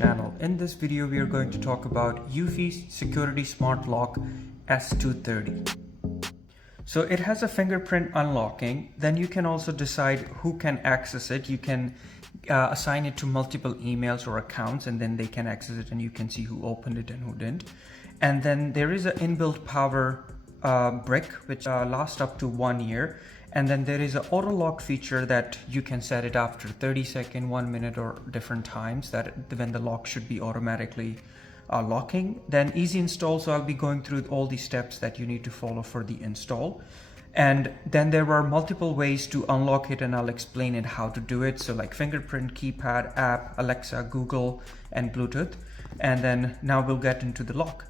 channel. In this video we are going to talk about Eufy Security Smart Lock S230. So it has a fingerprint unlocking. Then you can also decide who can access it. You can assign it to multiple emails or accounts, and then they can access it and you can see who opened it and who didn't. And then there is an inbuilt power brick which lasts up to 1 year. And then there is an auto lock feature that you can set it after 30 seconds, 1 minute, or different times that when the lock should be automatically locking. Then easy install, so I'll be going through all the steps that you need to follow for the install. And then there are multiple ways to unlock it, and I'll explain it how to do it. So like fingerprint, keypad, app, Alexa, Google, and Bluetooth. And then now we'll get into the lock.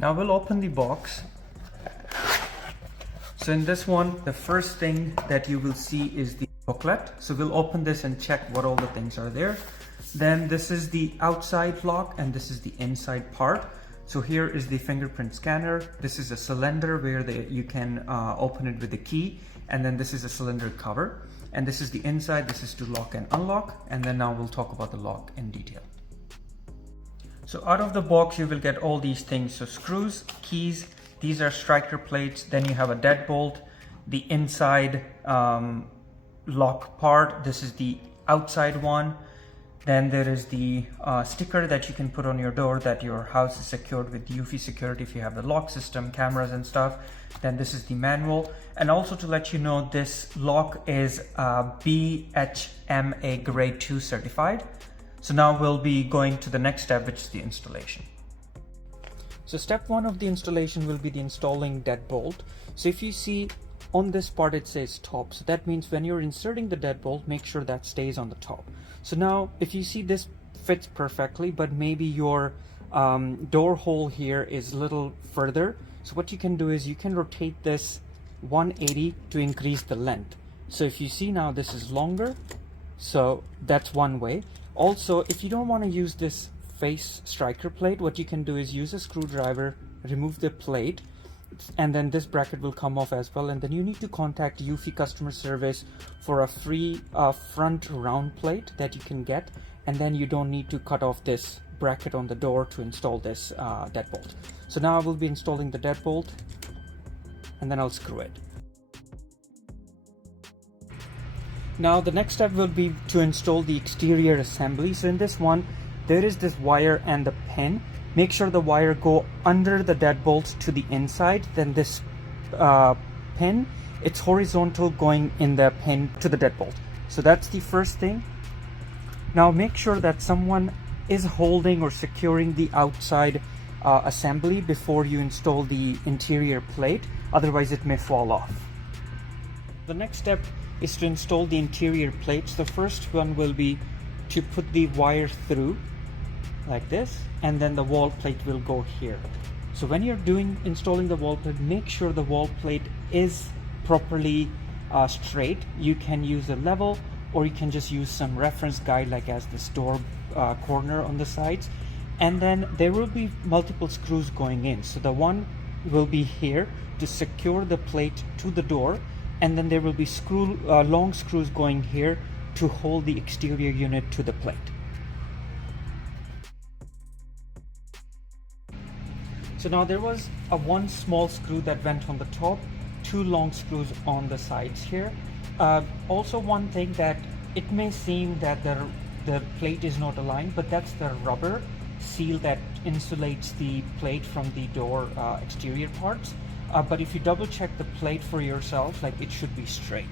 Now we'll open the box. So in this one, the first thing that you will see is the booklet. So we'll open this and check what all the things are there. Then this is the outside lock and this is the inside part. So here is the fingerprint scanner. This is a cylinder where you can open it with a key. And then this is a cylinder cover. And this is the inside. This is to lock and unlock. And then now we'll talk about the lock in detail. So out of the box, you will get all these things. So screws, keys, these are striker plates. Then you have a deadbolt, the inside lock part. This is the outside one. Then there is the sticker that you can put on your door that your house is secured with Eufy Security if you have the lock system, cameras and stuff. Then this is the manual. And also to let you know, this lock is BHMA grade 2 certified. So now we'll be going to the next step, which is the installation. So step one of the installation will be the installing deadbolt. So if you see on this part it says top, so that means when you're inserting the deadbolt, make sure that stays on the top. So now if you see, this fits perfectly, but maybe your door hole here is a little further. So what you can do is you can rotate this 180 to increase the length. So if you see now, this is longer, so that's one way. Also, if you don't want to use this face striker plate, what you can do is use a screwdriver, remove the plate, and then this bracket will come off as well. And then you need to contact Eufy customer service for a free front round plate that you can get, and then you don't need to cut off this bracket on the door to install this deadbolt. So now I will be installing the deadbolt, and then I'll screw it. Now the next step will be to install the exterior assembly. So in this one, there is this wire and the pin. Make sure the wire go under the deadbolt to the inside. Then this pin, it's horizontal going in the pin to the deadbolt. So that's the first thing. Now make sure that someone is holding or securing the outside assembly before you install the interior plate. Otherwise it may fall off. The next step is to install the interior plates. The first one will be to put the wire through like this, and then the wall plate will go here. So when you're installing the wall plate, make sure the wall plate is properly straight. You can use a level, or you can just use some reference guide like as this door corner on the sides. And then there will be multiple screws going in. So the one will be here to secure the plate to the door, and then there will be long screws going here to hold the exterior unit to the plate. So now there was one small screw that went on the top, 2 long screws on the sides here. Also one thing that it may seem that the plate is not aligned, but that's the rubber seal that insulates the plate from the door exterior parts. But if you double check the plate for yourself, like, it should be straight.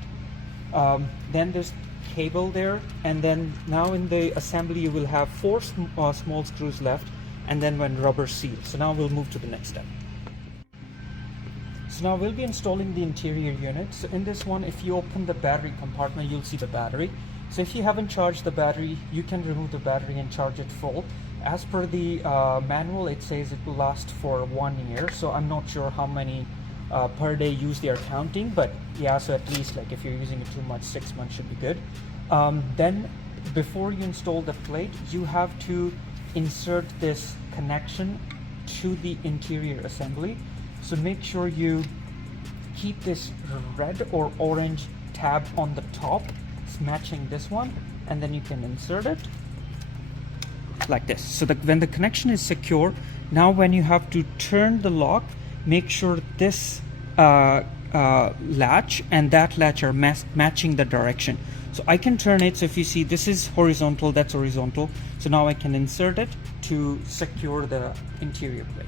Then there's cable there, and then now in the assembly you will have 4 small screws left, and then one rubber seal. So now we'll move to the next step. So now we'll be installing the interior unit. So in this one, if you open the battery compartment, you'll see the battery. So if you haven't charged the battery, you can remove the battery and charge it full. As per the manual, it says it will last for 1 year. So I'm not sure how many per day use they are counting, but yeah, so at least, like, if you're using it too much, 6 months should be good. Then before you install the plate, you have to insert this connection to the interior assembly. So make sure you keep this red or orange tab on the top, it's matching this one, and then you can insert it. like this. So when the connection is secure, now when you have to turn the lock, make sure this latch and that latch are matching the direction. So I can turn it. So if you see, this is horizontal, that's horizontal. So now I can insert it to secure the interior plate.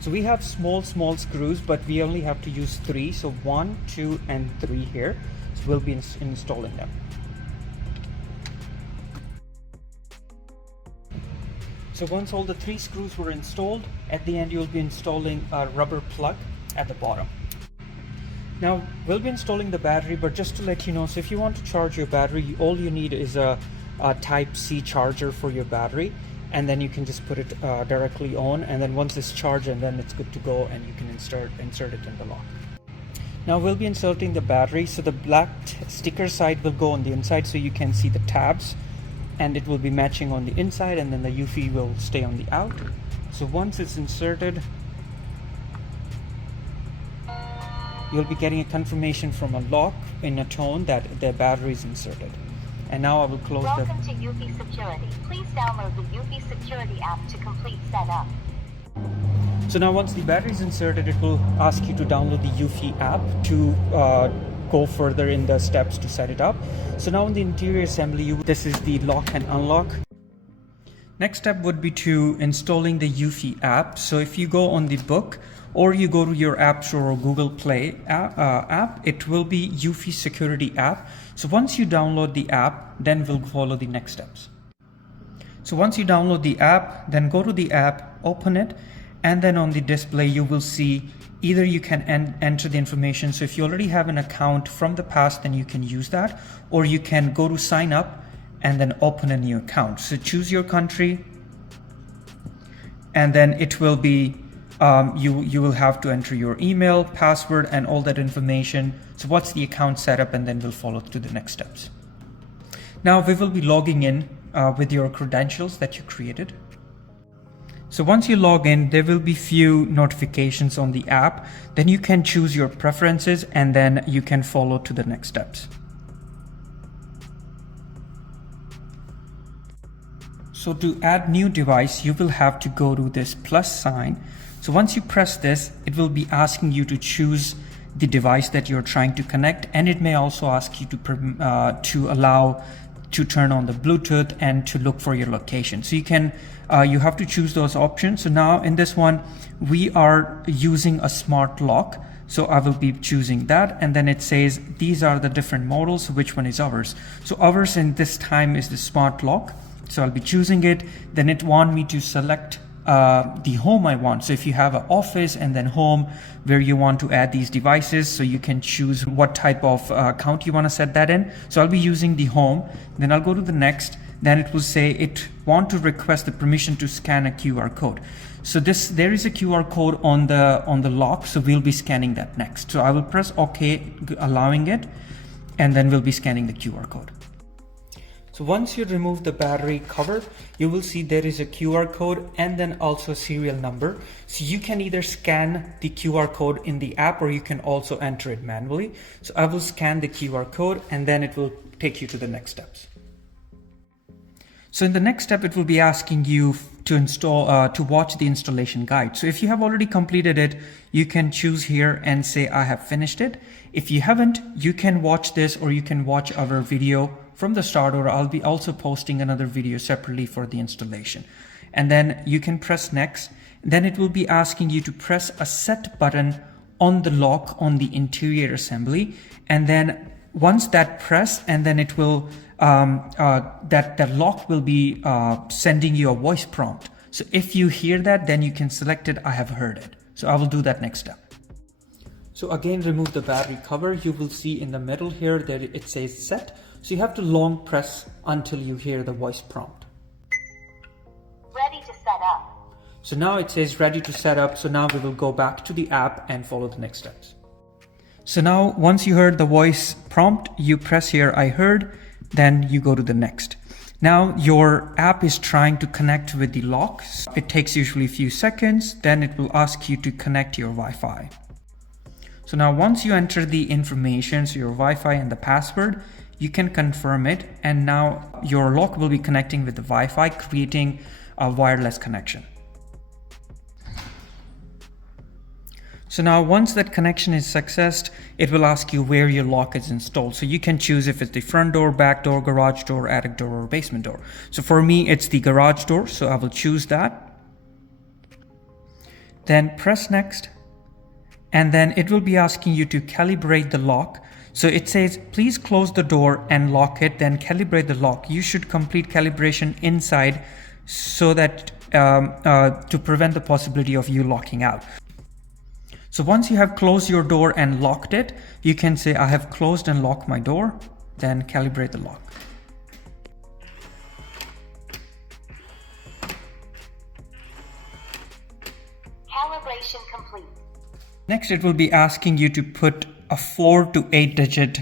So we have small screws, but we only have to use 3. So 1, 2, and 3 here. So we'll be installing them. So once all the 3 screws were installed, at the end you'll be installing a rubber plug at the bottom. Now we'll be installing the battery, but just to let you know, so if you want to charge your battery, all you need is a Type-C charger for your battery, and then you can just put it directly on, and then once it's charged, and then it's good to go, and you can insert it in the lock. Now we'll be inserting the battery, so the black sticker side will go on the inside, so you can see the tabs, and it will be matching on the inside, and then the Eufy will stay on the out. So once it's inserted, you'll be getting a confirmation from a lock in a tone that the battery is inserted. And now I will close Welcome to Eufy Security. Please download the Eufy Security app to complete setup. So now once the battery is inserted, it will ask you to download the Eufy app to go further in the steps to set it up. So now in the interior assembly, this is the lock and unlock. Next step would be to installing the Eufy app. So if you go on the book, or you go to your App Store or Google Play app, it will be Eufy Security app. So once you download the app, then we'll follow the next steps. So once you download the app, then go to the app, open it, and then on the display you will see either you can enter the information. So if you already have an account from the past, then you can use that, or you can go to sign up and then open a new account. So choose your country, and then it will be you will have to enter your email, password, and all that information. So what's the account setup, and then we'll follow to the next steps. Now we will be logging in with your credentials that you created. So once you log in, there will be few notifications on the app. Then you can choose your preferences, and then you can follow to the next steps. So to add new device, you will have to go to this plus sign. So once you press this, it will be asking you to choose the device that you're trying to connect, and it may also ask you to allow to turn on the Bluetooth and to look for your location. So you have to choose those options. So now in this one, we are using a smart lock. So I will be choosing that, and then it says these are the different models. Which one is ours? So ours in this time is the smart lock. So I'll be choosing it. Then it wants me to select the home I want. So if you have an office and then home where you want to add these devices, so you can choose what type of account you want to set that in. So I'll be using the home. Then I'll go to the next. Then it will say it want to request the permission to scan a QR code. So there is a QR code on the lock, so we'll be scanning that next. So I will press OK, allowing it, and then we'll be scanning the QR code. So once you remove the battery cover, you will see there is a QR code and then also a serial number. So you can either scan the QR code in the app, or you can also enter it manually. So I will scan the QR code, and then it will take you to the next steps. So in the next step, it will be asking you to install, to watch the installation guide. So if you have already completed it, you can choose here and say, I have finished it. If you haven't, you can watch this, or you can watch our video from the start, or I'll be also posting another video separately for the installation. And then you can press next. Then it will be asking you to press a set button on the lock on the interior assembly. And then once that press, and then it will, that lock will be sending you a voice prompt. So if you hear that, then you can select it, I have heard it. So I will do that next step. So again, remove the battery cover. You will see in the middle here that it says set. So you have to long press until you hear the voice prompt. Ready to set up. So now it says ready to set up. So now we will go back to the app and follow the next steps. So now once you heard the voice prompt, you press here, I heard, then you go to the next. Now your app is trying to connect with the lock. It takes usually a few seconds. Then it will ask you to connect your Wi-Fi. So now once you enter the information, so your Wi-Fi and the password, you can confirm it, and now your lock will be connecting with the Wi-Fi, creating a wireless connection. So now once that connection is successed, it will ask you where your lock is installed. So you can choose if it's the front door, back door, garage door, attic door, or basement door. So for me, it's the garage door, so I will choose that. Then press next, and then it will be asking you to calibrate the lock. So it says, please close the door and lock it, then calibrate the lock. You should complete calibration inside so that to prevent the possibility of you locking out. So once you have closed your door and locked it, you can say, I have closed and locked my door, then calibrate the lock. Calibration complete. Next, it will be asking you to put a 4 to 8 digit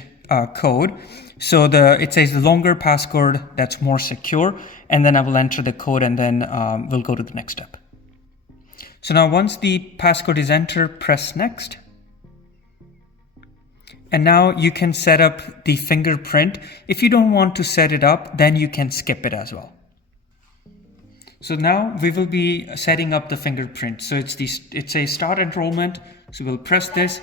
code. So it says the longer passcode, that's more secure. And then I will enter the code, and then we'll go to the next step. So now once the passcode is entered, press next. And now you can set up the fingerprint. If you don't want to set it up, then you can skip it as well. So now we will be setting up the fingerprint. So it's a start enrollment. So we'll press this.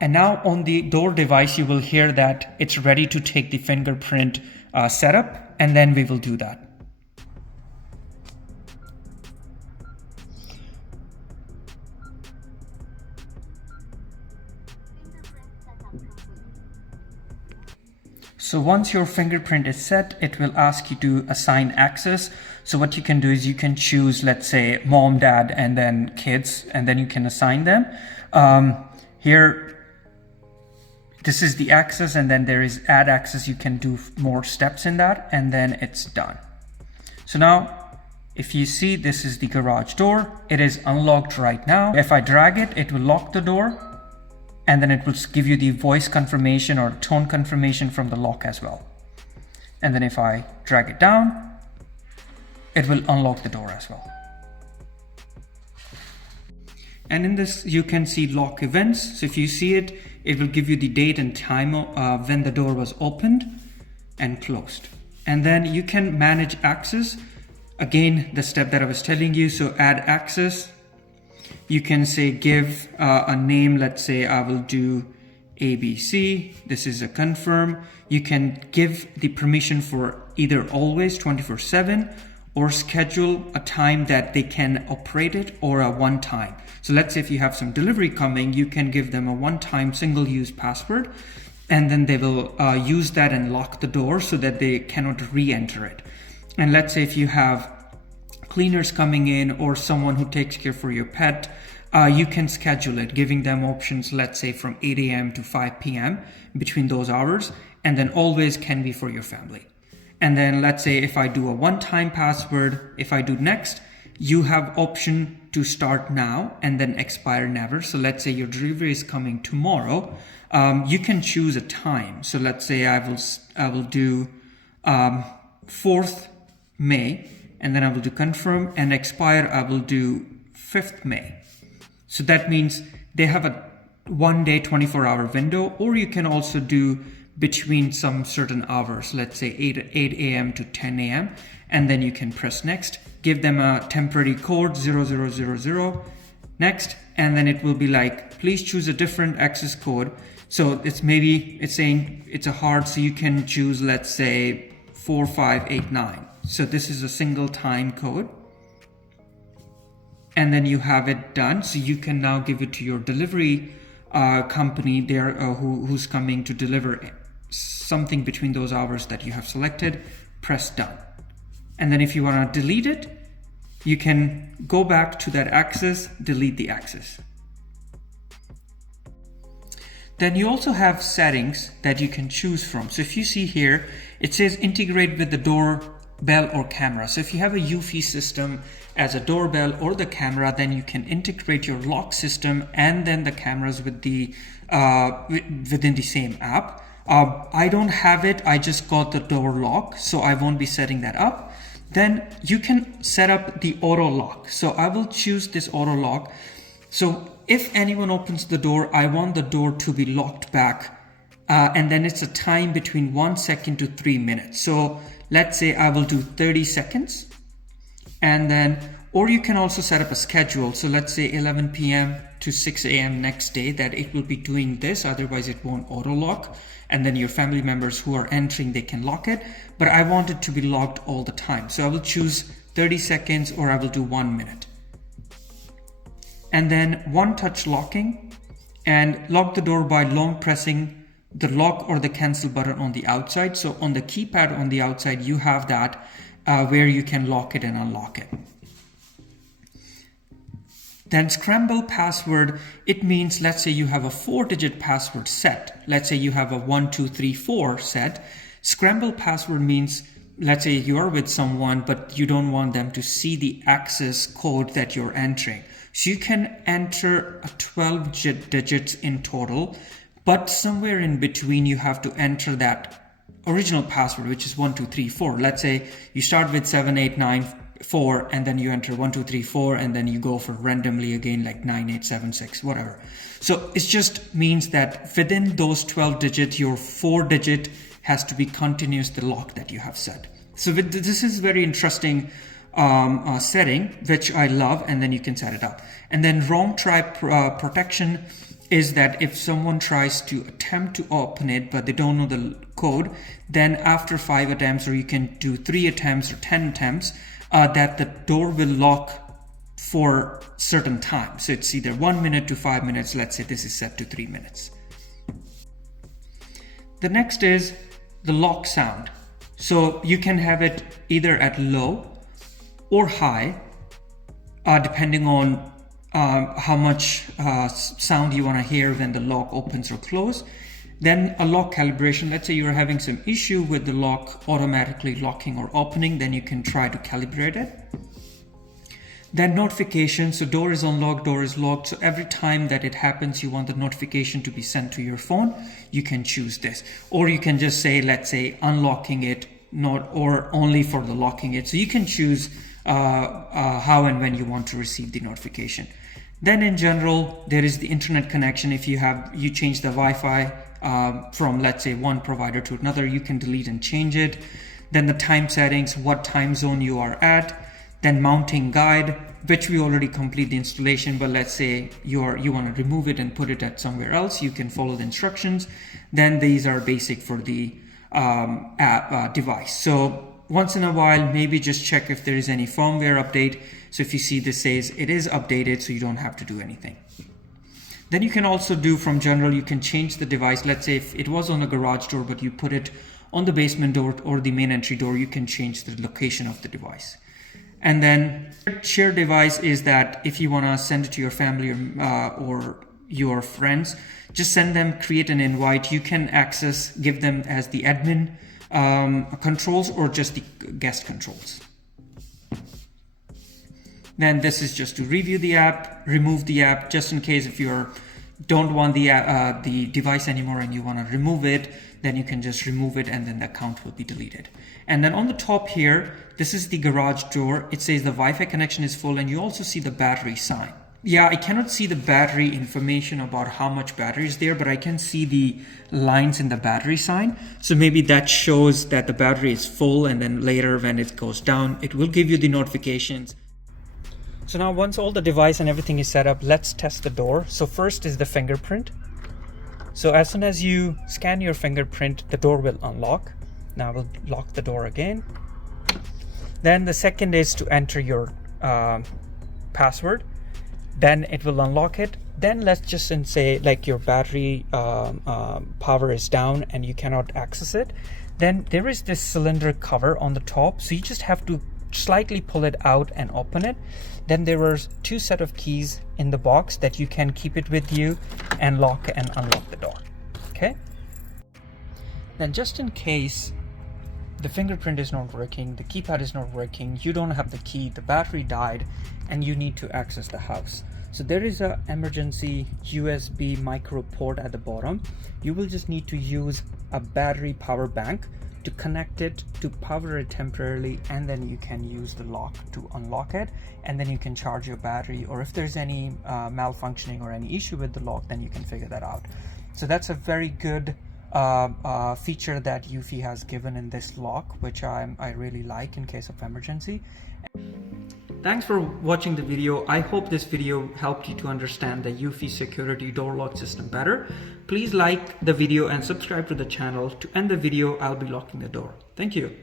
And now on the door device, you will hear that it's ready to take the fingerprint setup, and then we will do that. So once your fingerprint is set, it will ask you to assign access. So what you can do is you can choose, let's say, mom, dad, and then kids, and then you can assign them. Here, this is the access, and then there is add access. You can do more steps in that, and then it's done. So now, if you see, this is the garage door. It is unlocked right now. If I drag it, it will lock the door, and then it will give you the voice confirmation or tone confirmation from the lock as well. And then if I drag it down, it will unlock the door as well. And in this, you can see lock events. So if you see it, it will give you the date and time when the door was opened and closed. And then you can manage access. Again, the step that I was telling you. So add access. You can say give a name. Let's say I will do ABC. This is a confirm. You can give the permission for either always 24/7 or schedule a time that they can operate it, or a one time. So let's say if you have some delivery coming, you can give them a one-time single-use password, and then they will use that and lock the door so that they cannot re-enter it. And let's say if you have cleaners coming in or someone who takes care for your pet, you can schedule it, giving them options, let's say from 8 a.m. to 5 p.m. between those hours, and then always can be for your family. And then let's say if I do a one-time password, if I do next, you have option to start now and then expire never. So let's say your delivery is coming tomorrow. You can choose a time. So let's say I will do 4th May, and then I will do confirm, and expire I will do 5th May. So that means they have a 1 day 24-hour window, or you can also do between some certain hours, let's say 8 a.m. to 10 a.m. And then you can press next, give them a temporary code 0000, next, and then it will be like, please choose a different access code. So it's saying it's a hard, so you can choose, let's say 4589. So this is a single time code. And then you have it done. So you can now give it to your delivery company there who's coming to deliver something between those hours that you have selected. Press done. And then if you want to delete it, you can go back to that access, delete the access. Then you also have settings that you can choose from. So if you see here, it says integrate with the doorbell or camera. So if you have a Eufy system as a doorbell or the camera, then you can integrate your lock system and then the cameras with the within the same app. I don't have it. I just got the door lock, so I won't be setting that up. Then you can set up the auto lock. So I will choose this auto lock. So if anyone opens the door, I want the door to be locked back and then it's a time between 1 second to 3 minutes. So let's say I will do 30 seconds, and then, or you can also set up a schedule. So let's say 11 p.m. to 6 a.m. next day that it will be doing this, otherwise it won't auto lock. And then your family members who are entering, they can lock it. But I want it to be locked all the time. So I will choose 30 seconds or I will do 1 minute. And then one touch locking, and lock the door by long pressing the lock or the cancel button on the outside. So on the keypad on the outside, you have that where you can lock it and unlock it. Then scramble password, it means, let's say you have a 4-digit password set. Let's say you have a 1, 2, 3, 4 set. Scramble password means, let's say you are with someone, but you don't want them to see the access code that you're entering. So you can enter a 12 digits in total, but somewhere in between you have to enter that original password, which is 1, 2, 3, 4. Let's say you start with 7, 8, 9, 4, and then you enter 1, 2, 3, 4, and then you go for randomly again like 9, 8, 7, 6, whatever. So it just means that within those 12 digits, your 4-digit has to be continuous, the lock that you have set. So this is very interesting setting, which I love, and then you can set it up. And then wrong try protection is that if someone tries to attempt to open it, but they don't know the code, then after 5 attempts, or you can do 3 attempts or 10 attempts, that the door will lock for certain time. So it's either 1 minute to 5 minutes. Let's say this is set to 3 minutes. The next is the lock sound. So you can have it either at low or high, depending on how much sound you want to hear when the lock opens or closes. Then a lock calibration. Let's say you're having some issue with the lock automatically locking or opening, then you can try to calibrate it. Then notification. So door is unlocked, door is locked. So every time that it happens, you want the notification to be sent to your phone. You can choose this, or you can just say, let's say unlocking it, not or only for the locking it. So you can choose how and when you want to receive the notification. Then in general, there is the internet connection. If you change the Wi-Fi from, let's say, one provider to another, you can delete and change it. Then the time settings, what time zone you are at. Then mounting guide, which we already complete the installation, but let's say you want to remove it and put it at somewhere else, you can follow the instructions. Then these are basic for the device. So once in a while, maybe just check if there is any firmware update. So if you see this says it is updated, so you don't have to do anything. Then you can also do from general, you can change the device. Let's say if it was on a garage door, but you put it on the basement door or the main entry door, you can change the location of the device. And then share device is that if you want to send it to your family or your friends, just send them, create an invite. You can access, give them as the admin controls or just the guest controls. Then this is just to review the app, remove the app, just in case if you don't want the device anymore and you want to remove it, then you can just remove it and then the account will be deleted. And then on the top here, this is the garage door. It says the Wi-Fi connection is full, and you also see the battery sign. Yeah, I cannot see the battery information about how much battery is there, but I can see the lines in the battery sign. So maybe that shows that the battery is full, and then later when it goes down, it will give you the notifications. So now once all the device and everything is set up, let's test the door. So first is the fingerprint. So as soon as you scan your fingerprint, the door will unlock. Now we'll lock the door again. Then the second is to enter your password. Then it will unlock it. Then let's just say like your battery power is down and you cannot access it. Then there is this cylinder cover on the top. So you just have to slightly pull it out and open it. Then there are 2 sets of keys in the box that you can keep it with you and lock and unlock the door. Okay. Then just in case the fingerprint is not working, the keypad is not working, you don't have the key, the battery died, and you need to access the house. So there is an emergency USB micro port at the bottom. You will just need to use a battery power bank to connect it, to power it temporarily, and then you can use the lock to unlock it, and then you can charge your battery, or if there's any malfunctioning or any issue with the lock, then you can figure that out. So that's a very good feature that Eufy has given in this lock, which I really like in case of emergency. Thanks for watching the video. I hope this video helped you to understand the Eufy Security door lock system better. Please like the video and subscribe to the channel. To end the video, I'll be locking the door. Thank you.